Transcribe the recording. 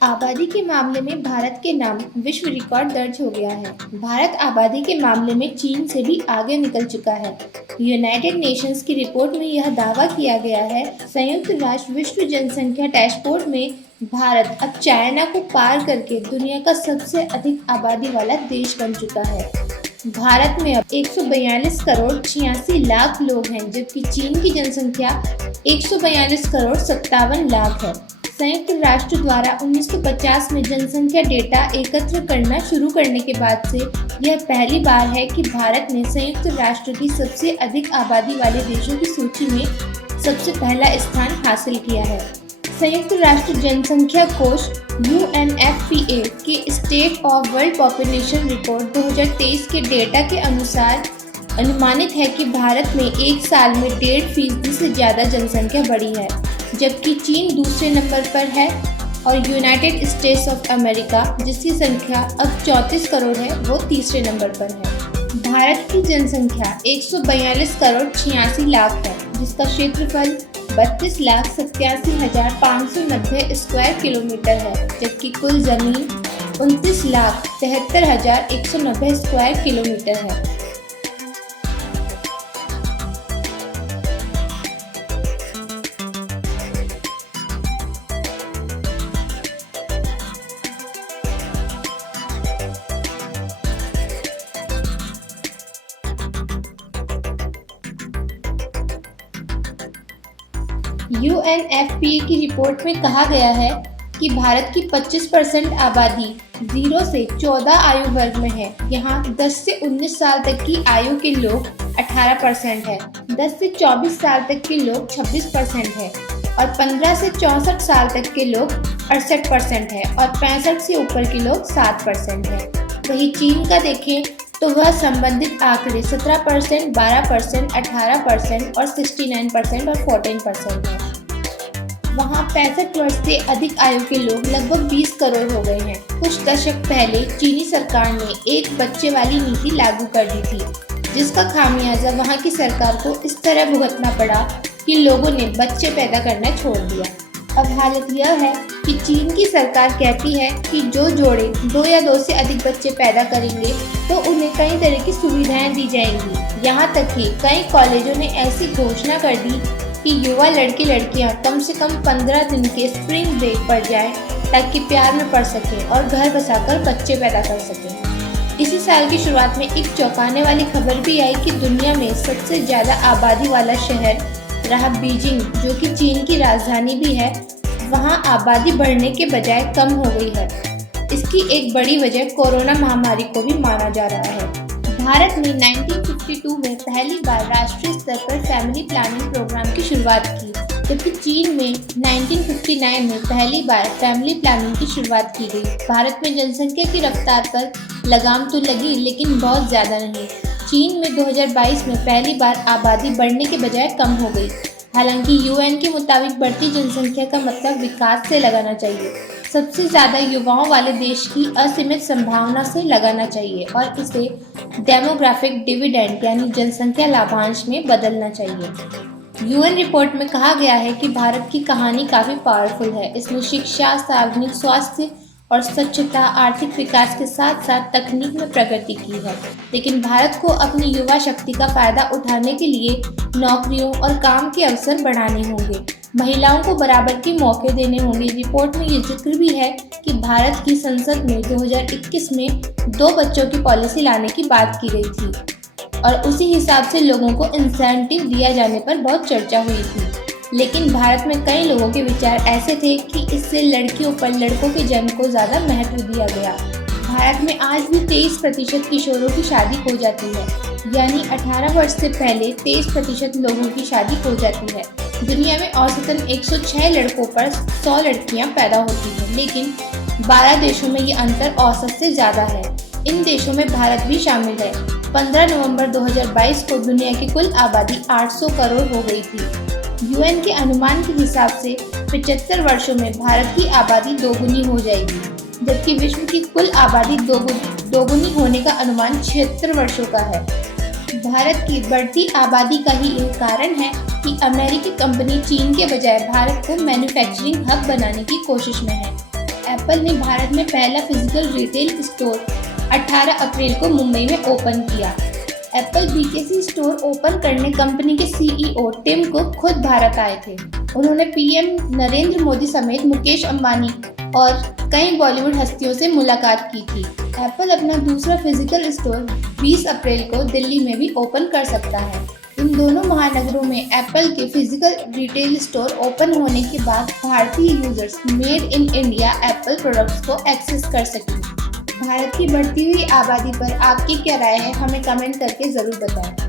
आबादी के मामले में भारत के नाम विश्व रिकॉर्ड दर्ज हो गया है। भारत आबादी के मामले में चीन से भी आगे निकल चुका है। यूनाइटेड नेशंस की रिपोर्ट में यह दावा किया गया है। संयुक्त राष्ट्र विश्व जनसंख्या डैशबोर्ड में भारत अब चाइना को पार करके दुनिया का सबसे अधिक आबादी वाला देश बन चुका है। भारत में अब 142 करोड़ 86 लाख लोग हैं, जबकि चीन की जनसंख्या 142 करोड़ 57 लाख है। संयुक्त राष्ट्र द्वारा 1950 में जनसंख्या डेटा एकत्र करना शुरू करने के बाद से यह पहली बार है कि भारत ने संयुक्त राष्ट्र की सबसे अधिक आबादी वाले देशों की सूची में सबसे पहला स्थान हासिल किया है। संयुक्त राष्ट्र जनसंख्या कोष UNFPA की state of world population report 2023 के डेटा के अनुसार अनुमानित है कि भारत में एक साल में 1.5% से ज़्यादा जनसंख्या बढ़ी है, जबकि चीन दूसरे नंबर पर है और यूनाइटेड स्टेट्स ऑफ अमेरिका, जिसकी संख्या अब 34 करोड़ है, वो तीसरे नंबर पर है। भारत की जनसंख्या 142 करोड़ 86 लाख है, जिसका क्षेत्रफल 32,87,590 स्क्वायर किलोमीटर है, जबकि कुल जमीन 29,73,190 स्क्वायर किलोमीटर है। UNFPA की रिपोर्ट में कहा गया है कि भारत की 25% आबादी 0 से 14 आयु वर्ग में है। यहाँ 10 से 19 साल तक की आयु के लोग 18% है, 10 से 24 साल तक के लोग 26% है और 15 से 64 साल तक के लोग 68% है और 65 से ऊपर के लोग 7% है। वहीं चीन का देखें तो वह संबंधित आंकड़े 17%, 12%, 18% और 69% और 14% है। वहाँ 65 वर्ष से अधिक आयु के लोग लगभग 20 करोड़ हो गए हैं। कुछ दशक पहले चीनी सरकार ने एक बच्चे वाली नीति लागू कर दी थी, जिसका खामियाजा वहाँ की सरकार को इस तरह भुगतना पड़ा कि लोगों ने बच्चे पैदा करना छोड़ दिया। अब हालत यह है कि चीन की सरकार कहती है कि जो जोड़े 2 या 2 से अधिक बच्चे पैदा करेंगे तो उन्हें कई तरह की सुविधाएं दी जाएंगी। यहाँ तक कि कई कॉलेजों ने ऐसी घोषणा कर दी कि युवा लड़के लड़कियाँ कम से कम 15 दिन के स्प्रिंग ब्रेक पर जाएं ताकि प्यार में पड़ सकें और घर बसाकर बच्चे पैदा कर सकें। इसी साल की शुरुआत में एक चौंकाने वाली खबर भी आई कि दुनिया में सबसे ज़्यादा आबादी वाला शहर रहा बीजिंग, जो कि चीन की राजधानी भी है, वहाँ आबादी बढ़ने के बजाय कम हो गई है। इसकी एक बड़ी वजह कोरोना महामारी को भी माना जा रहा है। भारत ने 1952 में पहली बार राष्ट्रीय स्तर पर फैमिली प्लानिंग प्रोग्राम की शुरुआत की, जबकि चीन में 1959 में पहली बार फैमिली प्लानिंग की शुरुआत की गई। भारत में जनसंख्या की रफ्तार पर लगाम तो लगी, लेकिन बहुत ज़्यादा नहीं। चीन में 2022 में पहली बार आबादी बढ़ने के बजाय कम हो गई। हालांकि UN के मुताबिक बढ़ती जनसंख्या का मतलब विकास से लगाना चाहिए, सबसे ज़्यादा युवाओं वाले देश की असीमित संभावना से लगाना चाहिए और इसे डेमोग्राफिक डिविडेंड यानी जनसंख्या लाभांश में बदलना चाहिए। UN रिपोर्ट में कहा गया है कि भारत की कहानी काफ़ी पावरफुल है। इसने शिक्षा, सार्वजनिक स्वास्थ्य और स्वच्छता, आर्थिक विकास के साथ साथ तकनीक में प्रगति की है, लेकिन भारत को अपनी युवा शक्ति का फायदा उठाने के लिए नौकरियों और काम के अवसर बढ़ाने होंगे। महिलाओं को बराबर के मौके देने होंगे। रिपोर्ट में ये जिक्र भी है कि भारत की संसद में 2021 में 2 बच्चों की पॉलिसी लाने की बात की गई थी और उसी हिसाब से लोगों को इंसेंटिव दिया जाने पर बहुत चर्चा हुई थी। लेकिन भारत में कई लोगों के विचार ऐसे थे कि इससे लड़कियों पर लड़कों के जन्म को ज़्यादा महत्व दिया गया। भारत में आज भी 23% किशोरों की शादी हो जाती है, यानी 18 वर्ष से पहले 23% लोगों की शादी हो जाती है। दुनिया में औसतन 106 लड़कों पर 100 लड़कियां पैदा होती हैं, लेकिन 12 देशों में ये अंतर औसत से ज़्यादा है। इन देशों में भारत भी शामिल है। 15 नवंबर 2022 को दुनिया की कुल आबादी 800 करोड़ हो गई थी। UN के अनुमान के हिसाब से 75 वर्षों में भारत की आबादी दोगुनी हो जाएगी, जबकि विश्व की कुल आबादी दोगुनी होने का अनुमान 76 वर्षों का है। भारत की बढ़ती आबादी का ही एक कारण है कि अमेरिकी कंपनी चीन के बजाय भारत को मैन्युफैक्चरिंग हब बनाने की कोशिश में है। एप्पल ने भारत में पहला फिजिकल रिटेल स्टोर 18 अप्रैल को मुंबई में ओपन किया। एप्पल BKC स्टोर ओपन करने कंपनी के CEO टिम कुक खुद भारत आए थे। उन्होंने PM नरेंद्र मोदी समेत मुकेश अंबानी और कई बॉलीवुड हस्तियों से मुलाकात की थी। एप्पल अपना दूसरा फिजिकल स्टोर 20 अप्रैल को दिल्ली में भी ओपन कर सकता है। इन दोनों महानगरों में एप्पल के फिजिकल रिटेल स्टोर ओपन होने के बाद भारतीय users made in India Apple products को एक्सेस कर सकेंगे। भारत की बढ़ती हुई आबादी पर आपकी क्या राय है, हमें कमेंट करके ज़रूर बताएं।